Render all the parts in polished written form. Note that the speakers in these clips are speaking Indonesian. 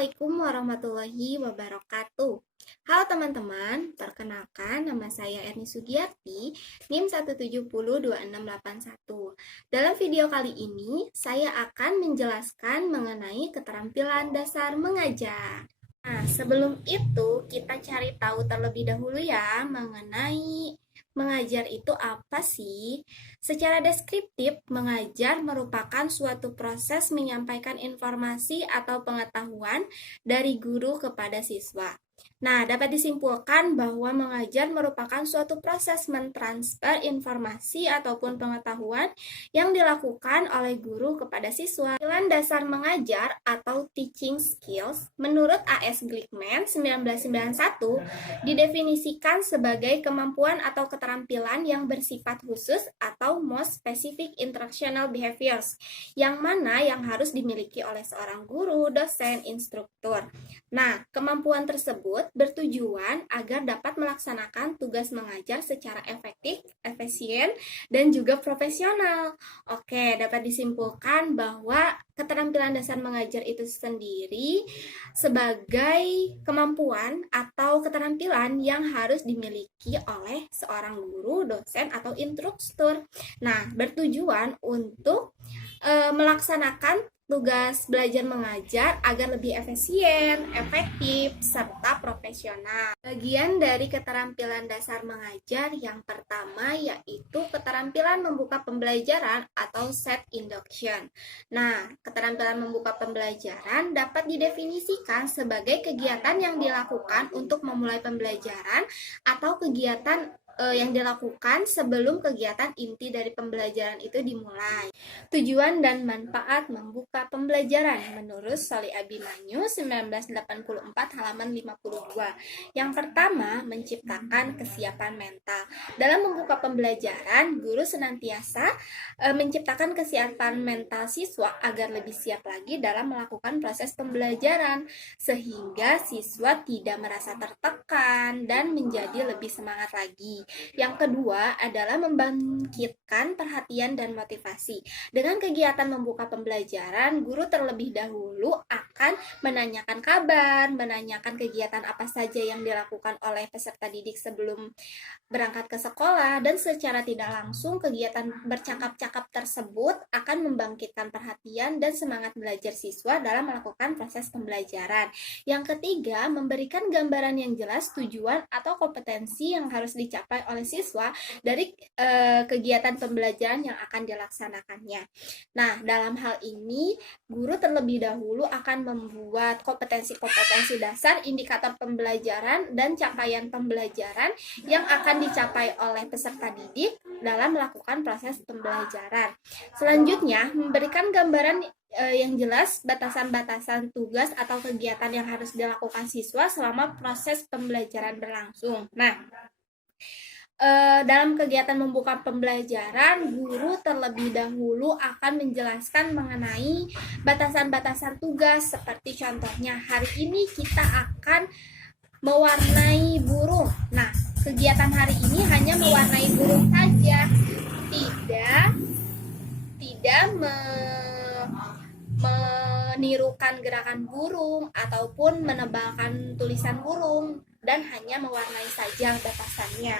Assalamualaikum warahmatullahi wabarakatuh. Halo teman-teman, perkenalkan nama saya Erni Sugiyarti, NIM 1702681. Dalam video kali ini, saya akan menjelaskan mengenai keterampilan dasar mengajar. Nah, sebelum itu kita cari tahu terlebih dahulu ya mengenai mengajar itu apa sih? Secara deskriptif, mengajar merupakan suatu proses menyampaikan informasi atau pengetahuan dari guru kepada siswa. Nah, dapat disimpulkan bahwa mengajar merupakan suatu proses mentransfer informasi ataupun pengetahuan yang dilakukan oleh guru kepada siswa. Keterampilan dasar mengajar atau teaching skills menurut A.S. Glickman 1991 didefinisikan sebagai kemampuan atau keterampilan yang bersifat khusus atau most specific instructional behaviors yang mana yang harus dimiliki oleh seorang guru, dosen, instruktur. Nah, kemampuan tersebut bertujuan agar dapat melaksanakan tugas mengajar secara efektif, efisien, dan juga profesional. Oke, dapat disimpulkan bahwa keterampilan dasar mengajar itu sendiri sebagai kemampuan atau keterampilan yang harus dimiliki oleh seorang guru, dosen, atau instruktur. Nah, bertujuan untuk melaksanakan tugas belajar mengajar agar lebih efisien, efektif, serta profesional. Bagian dari keterampilan dasar mengajar yang pertama yaitu keterampilan membuka pembelajaran atau set induction. Nah, keterampilan membuka pembelajaran dapat didefinisikan sebagai kegiatan yang dilakukan untuk memulai pembelajaran atau kegiatan yang dilakukan sebelum kegiatan inti dari pembelajaran itu dimulai. Tujuan dan manfaat membuka pembelajaran menurut Soli Abimanyu 1984 halaman 52. Yang pertama, menciptakan kesiapan mental. Dalam membuka pembelajaran, guru senantiasa menciptakan kesiapan mental siswa agar lebih siap lagi dalam melakukan proses pembelajaran sehingga siswa tidak merasa tertekan dan menjadi lebih semangat lagi. Yang kedua adalah membangkitkan perhatian dan motivasi. Dengan kegiatan membuka pembelajaran, guru terlebih dahulu akan menanyakan kabar, menanyakan kegiatan apa saja yang dilakukan oleh peserta didik sebelum berangkat ke sekolah, dan secara tidak langsung kegiatan bercakap-cakap tersebut akan membangkitkan perhatian dan semangat belajar siswa dalam melakukan proses pembelajaran. Yang ketiga, memberikan gambaran yang jelas tujuan atau kompetensi yang harus dicapai oleh siswa dari kegiatan pembelajaran yang akan dilaksanakannya. Nah, dalam hal ini, guru terlebih dahulu akan membuat kompetensi-kompetensi dasar, indikator pembelajaran, dan capaian pembelajaran yang akan dicapai oleh peserta didik dalam melakukan proses pembelajaran. Selanjutnya, memberikan gambaran yang jelas batasan-batasan tugas atau kegiatan yang harus dilakukan siswa selama proses pembelajaran berlangsung. Nah, dalam kegiatan membuka pembelajaran, guru terlebih dahulu akan menjelaskan mengenai batasan-batasan tugas, seperti contohnya hari ini kita akan mewarnai burung. Nah, kegiatan hari ini hanya mewarnai burung saja, tidak menirukan gerakan burung ataupun menebalkan tulisan burung, dan hanya mewarnai saja batasannya.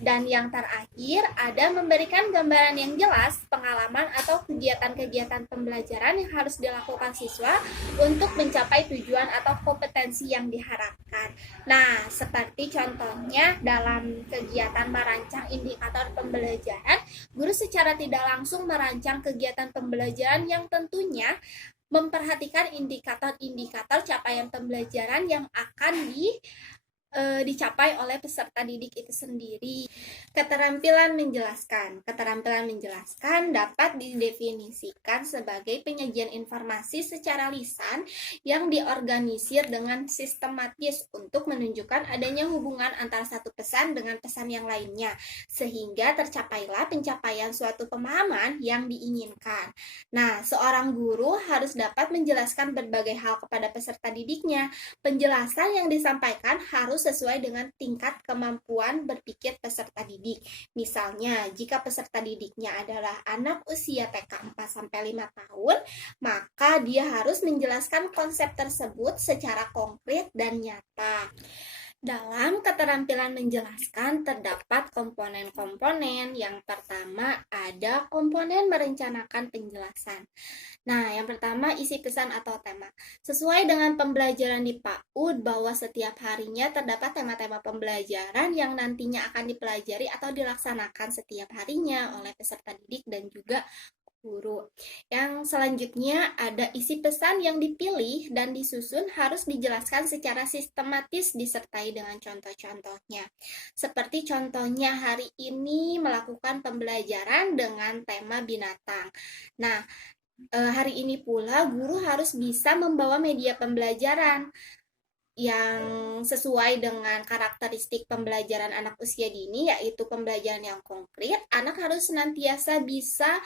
Dan yang terakhir, ada memberikan gambaran yang jelas pengalaman atau kegiatan-kegiatan pembelajaran yang harus dilakukan siswa untuk mencapai tujuan atau kompetensi yang diharapkan. Nah, seperti contohnya dalam kegiatan merancang indikator pembelajaran, guru secara tidak langsung merancang kegiatan pembelajaran yang tentunya memperhatikan indikator-indikator capaian pembelajaran yang akan dicapai oleh peserta didik itu sendiri. Keterampilan menjelaskan. Keterampilan menjelaskan dapat didefinisikan sebagai penyajian informasi secara lisan yang diorganisir dengan sistematis untuk menunjukkan adanya hubungan antara satu pesan dengan pesan yang lainnya, sehingga tercapailah pencapaian suatu pemahaman yang diinginkan. Nah, seorang guru harus dapat menjelaskan berbagai hal kepada peserta didiknya. Penjelasan yang disampaikan harus harus sesuai dengan tingkat kemampuan berpikir peserta didik. Misalnya, jika peserta didiknya adalah anak usia TK 4-5 tahun, maka dia harus menjelaskan konsep tersebut secara konkret dan nyata. Dalam keterampilan menjelaskan terdapat komponen-komponen. Yang pertama ada komponen merencanakan penjelasan. Nah, yang pertama isi pesan atau tema. Sesuai dengan pembelajaran di PAUD bahwa setiap harinya terdapat tema-tema pembelajaran yang nantinya akan dipelajari atau dilaksanakan setiap harinya oleh peserta didik dan juga guru. Yang selanjutnya ada isi pesan yang dipilih dan disusun harus dijelaskan secara sistematis disertai dengan contoh-contohnya. Seperti contohnya hari ini melakukan pembelajaran dengan tema binatang. Nah, hari ini pula guru harus bisa membawa media pembelajaran yang sesuai dengan karakteristik pembelajaran anak usia dini, yaitu pembelajaran yang konkret. Anak harus senantiasa bisa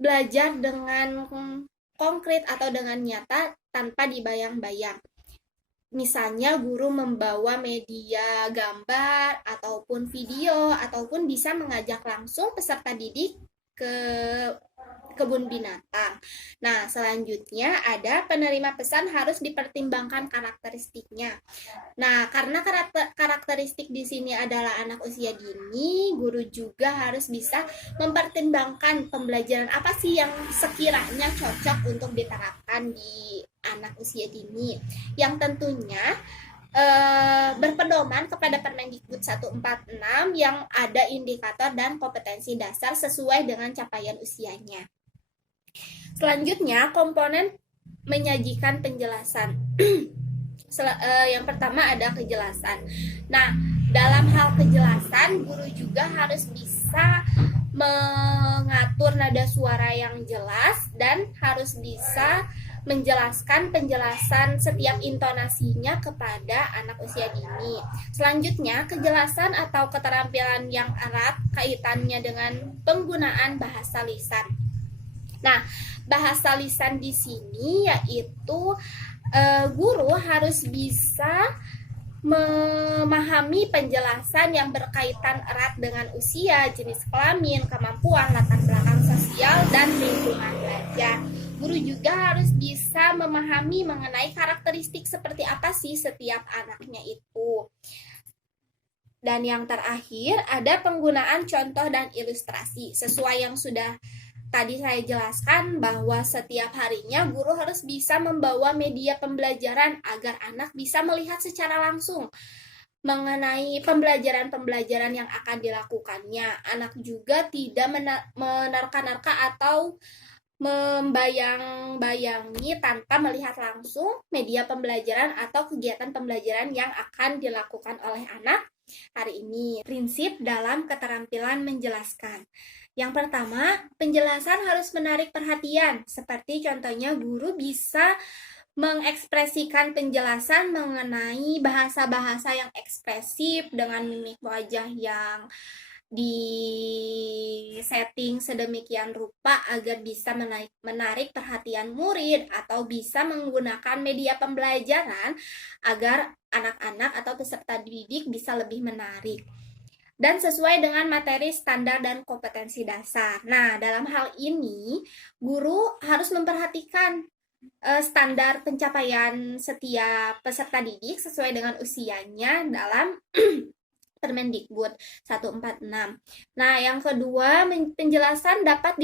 belajar dengan konkret atau dengan nyata tanpa dibayang-bayang. Misalnya guru membawa media gambar ataupun video ataupun bisa mengajak langsung peserta didik ke kebun binatang. Nah, selanjutnya ada penerima pesan harus dipertimbangkan karakteristiknya. Nah, karena karakteristik di sini adalah anak usia dini, guru juga harus bisa mempertimbangkan pembelajaran apa sih yang sekiranya cocok untuk diterapkan di anak usia dini. Yang tentunya berpedoman kepada Permendikbud 146 yang ada indikator dan kompetensi dasar sesuai dengan capaian usianya. Selanjutnya, komponen menyajikan penjelasan. Yang pertama ada kejelasan. Nah, dalam hal kejelasan, guru juga harus bisa mengatur nada suara yang jelas dan harus bisa menjelaskan penjelasan setiap intonasinya kepada anak usia dini. Selanjutnya, kejelasan atau keterampilan yang erat kaitannya dengan penggunaan bahasa lisan. Nah, bahasa lisan di sini yaitu guru harus bisa memahami penjelasan yang berkaitan erat dengan usia, jenis kelamin, kemampuan, latar belakang sosial, dan lingkungan belajar. Guru juga harus bisa memahami mengenai karakteristik seperti apa sih setiap anaknya itu. Dan yang terakhir ada penggunaan contoh dan ilustrasi. Sesuai yang sudah tadi saya jelaskan bahwa setiap harinya guru harus bisa membawa media pembelajaran agar anak bisa melihat secara langsung mengenai pembelajaran-pembelajaran yang akan dilakukannya. Anak juga tidak menerka-nerka atau membayang-bayangi tanpa melihat langsung media pembelajaran atau kegiatan pembelajaran yang akan dilakukan oleh anak hari ini. Prinsip dalam keterampilan menjelaskan. Yang pertama, penjelasan harus menarik perhatian. Seperti contohnya guru bisa mengekspresikan penjelasan mengenai bahasa-bahasa yang ekspresif dengan mimik wajah yang di setting sedemikian rupa agar bisa menarik perhatian murid atau bisa menggunakan media pembelajaran agar anak-anak atau peserta didik bisa lebih menarik dan sesuai dengan materi standar dan kompetensi dasar. Nah, dalam hal ini guru harus memperhatikan standar pencapaian setiap peserta didik sesuai dengan usianya dalam Permendikbud 146. Nah, yang kedua, penjelasan dapat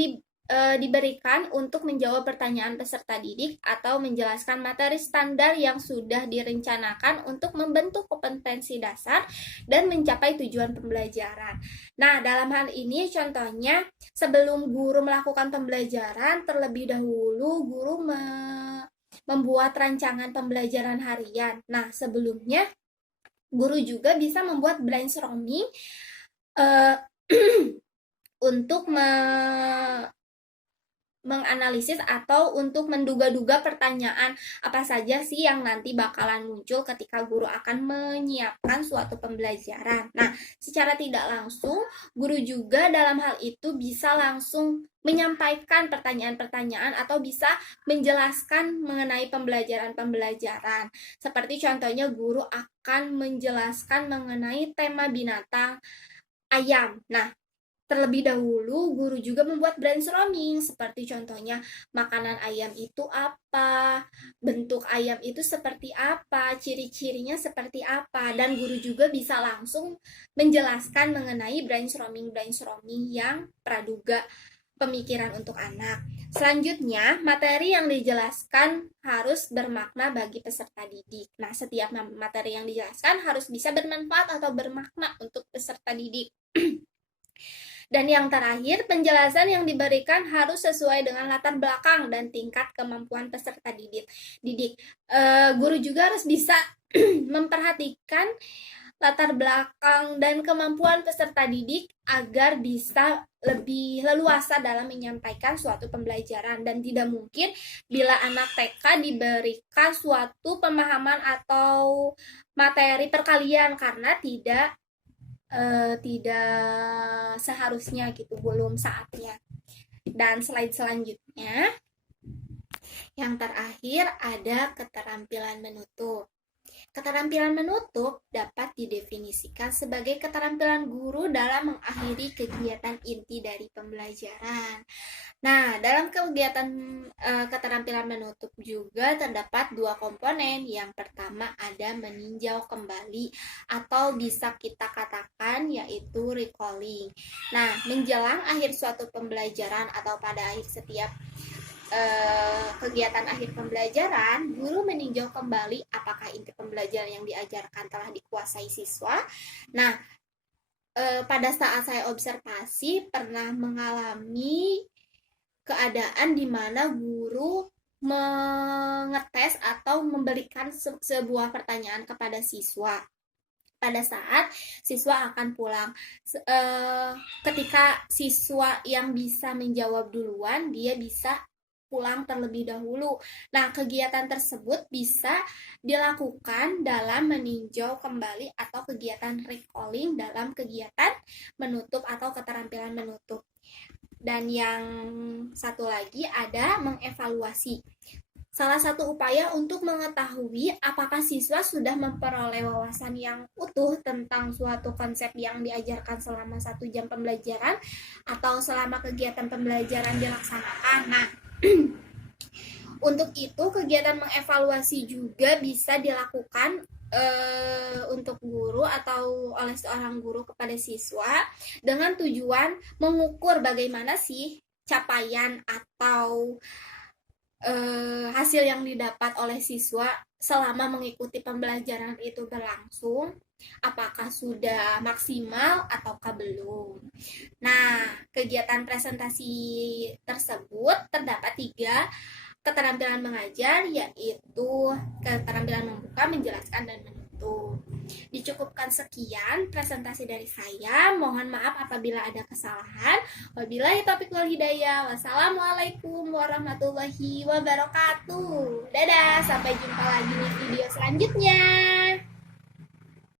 diberikan untuk menjawab pertanyaan peserta didik atau menjelaskan materi standar yang sudah direncanakan untuk membentuk kompetensi dasar dan mencapai tujuan pembelajaran. Nah, dalam hal ini contohnya sebelum guru melakukan pembelajaran, terlebih dahulu guru membuat rancangan pembelajaran harian. Nah, sebelumnya guru juga bisa membuat brainstorming untuk menganalisis atau untuk menduga-duga pertanyaan apa saja sih yang nanti bakalan muncul ketika guru akan menyiapkan suatu pembelajaran. Nah, secara tidak langsung, guru juga dalam hal itu bisa langsung menyampaikan pertanyaan-pertanyaan atau bisa menjelaskan mengenai pembelajaran-pembelajaran. Seperti contohnya guru akan menjelaskan mengenai tema binatang ayam. Nah, terlebih dahulu, guru juga membuat brainstorming, seperti contohnya makanan ayam itu apa, bentuk ayam itu seperti apa, ciri-cirinya seperti apa, dan guru juga bisa langsung menjelaskan mengenai brainstorming yang praduga pemikiran untuk anak. Selanjutnya, materi yang dijelaskan harus bermakna bagi peserta didik. Nah, setiap materi yang dijelaskan harus bisa bermanfaat atau bermakna untuk peserta didik. Dan yang terakhir, penjelasan yang diberikan harus sesuai dengan latar belakang dan tingkat kemampuan peserta didik. Guru juga harus bisa memperhatikan latar belakang dan kemampuan peserta didik agar bisa lebih leluasa dalam menyampaikan suatu pembelajaran, dan tidak mungkin bila anak TK diberikan suatu pemahaman atau materi perkalian karena tidak seharusnya gitu, belum saatnya. Dan slide selanjutnya, yang terakhir ada keterampilan menutup. Keterampilan menutup dapat didefinisikan sebagai keterampilan guru dalam mengakhiri kegiatan inti dari pembelajaran. Nah, dalam kegiatan keterampilan menutup juga terdapat dua komponen. Yang pertama ada meninjau kembali atau bisa kita katakan yaitu recalling. Nah, menjelang akhir suatu pembelajaran atau pada akhir setiap kegiatan akhir pembelajaran, guru meninjau kembali apakah inti pembelajaran yang diajarkan telah dikuasai siswa. Nah, pada saat saya observasi pernah mengalami keadaan di mana guru mengetes atau memberikan sebuah pertanyaan kepada siswa. Pada saat siswa akan pulang, ketika siswa yang bisa menjawab duluan, dia bisa pulang terlebih dahulu. Nah, kegiatan tersebut bisa dilakukan dalam meninjau kembali atau kegiatan recalling dalam kegiatan menutup atau keterampilan menutup. Dan yang satu lagi ada mengevaluasi. Salah satu upaya untuk mengetahui apakah siswa sudah memperoleh wawasan yang utuh tentang suatu konsep yang diajarkan selama 1 jam pembelajaran atau selama kegiatan pembelajaran dilaksanakan. Nah, untuk itu kegiatan mengevaluasi juga bisa dilakukan untuk guru atau oleh seorang guru kepada siswa dengan tujuan mengukur bagaimana sih capaian atau hasil yang didapat oleh siswa selama mengikuti pembelajaran itu berlangsung, apakah sudah maksimal ataukah belum. Nah, kegiatan presentasi tersebut terdapat 3 keterampilan mengajar, yaitu keterampilan membuka, menjelaskan, dan menutup. Dicukupkan sekian presentasi dari saya. Mohon maaf apabila ada kesalahan. Wabillahi taufiq wal hidayah. Wassalamualaikum warahmatullahi wabarakatuh. Dadah, sampai jumpa lagi di video selanjutnya.